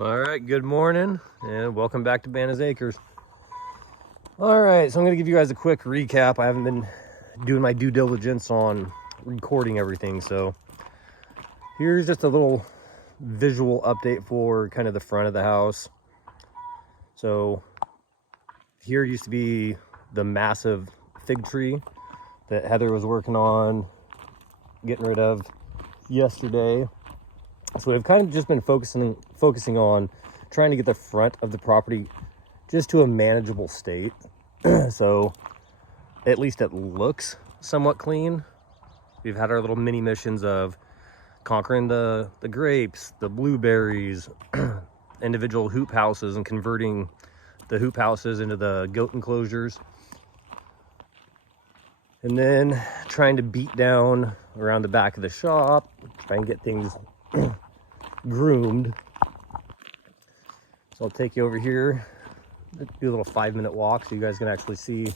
All right, good morning and welcome back to Bantas Acres. All right, so I'm going to give you guys a quick recap. I haven't been doing my due diligence on recording everything, so here's just a little visual update for kind of the front of the house. So here used to be the massive fig tree that Heather was working on getting rid of yesterday. So we've kind of just been focusing on trying to get the front of the property just to a manageable state. So at least it looks somewhat clean. We've had our little mini missions of conquering the grapes, the blueberries, individual hoop houses, and converting the hoop houses into the goat enclosures. And then trying to beat down around the back of the shop, try and get things groomed. So I'll take you over here, do a little 5-minute walk so you guys can actually see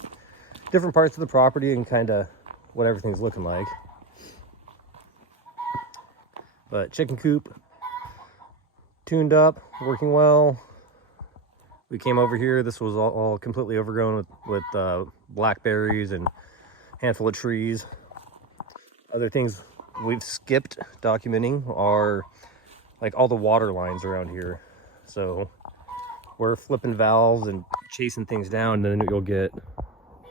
different parts of the property and kind of what everything's looking like. But chicken coop tuned up, working well. We came over here, this was all completely overgrown with blackberries and handful of trees. Other things we've skipped documenting are like all the water lines around here. So we're flipping valves and chasing things down, and then you'll get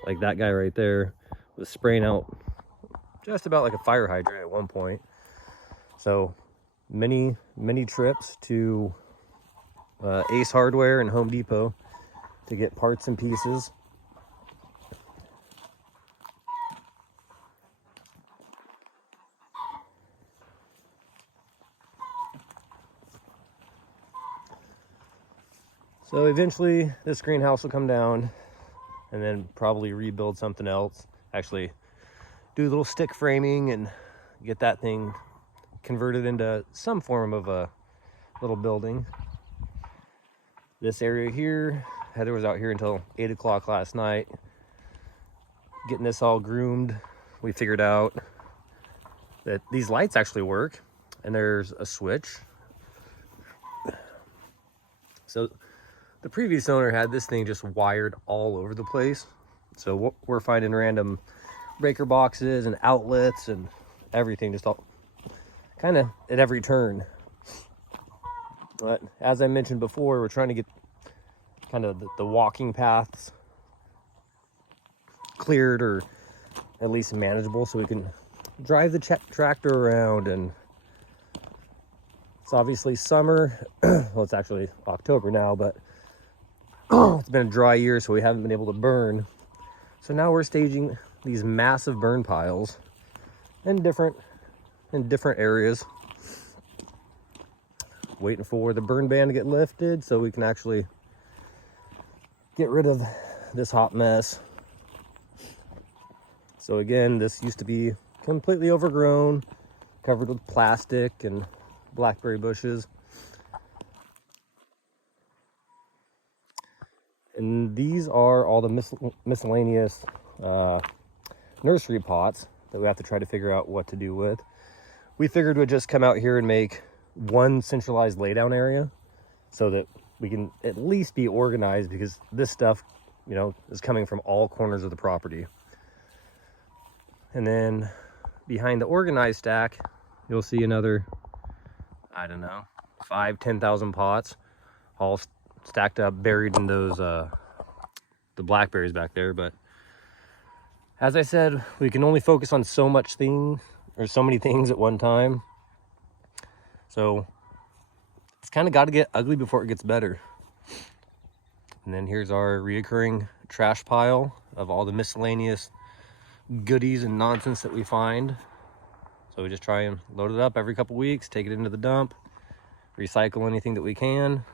like that guy right there was spraying out just about like a fire hydrant at one point. So many trips to Ace Hardware and Home Depot to get parts and pieces. So eventually this greenhouse will come down and then probably rebuild something else. Actually do a little stick framing and get that thing converted into some form of a little building. This area here, Heather was out here until 8 o'clock last night getting this all groomed. We figured out that these lights actually work and there's a switch. So the previous owner had this thing just wired all over the place. So we're finding random breaker boxes and outlets and everything just all kind of at every turn. But as I mentioned before, we're trying to get kind of the walking paths cleared or at least manageable so we can drive the tractor around. And it's obviously summer. Well, it's actually October now, but it's been a dry year, so we haven't been able to burn. So now we're staging these massive burn piles in different areas, waiting for the burn ban to get lifted so we can actually get rid of this hot mess. So again, this used to be completely overgrown, covered with plastic and blackberry bushes. And these are all the miscellaneous nursery pots that we have to try to figure out what to do with. We figured we'd just come out here and make one centralized laydown area so that we can at least be organized, because this stuff, you know, is coming from all corners of the property. And then behind the organized stack, you'll see another, I don't know, 5,000-10,000 pots all stacked up, buried in those the blackberries back there. But as I said, we can only focus on so many things at one time. So it's kind of got to get ugly before it gets better. And then here's our reoccurring trash pile of all the miscellaneous goodies and nonsense that we find. So we just try and load it up every couple weeks, take it into the dump, recycle anything that we can.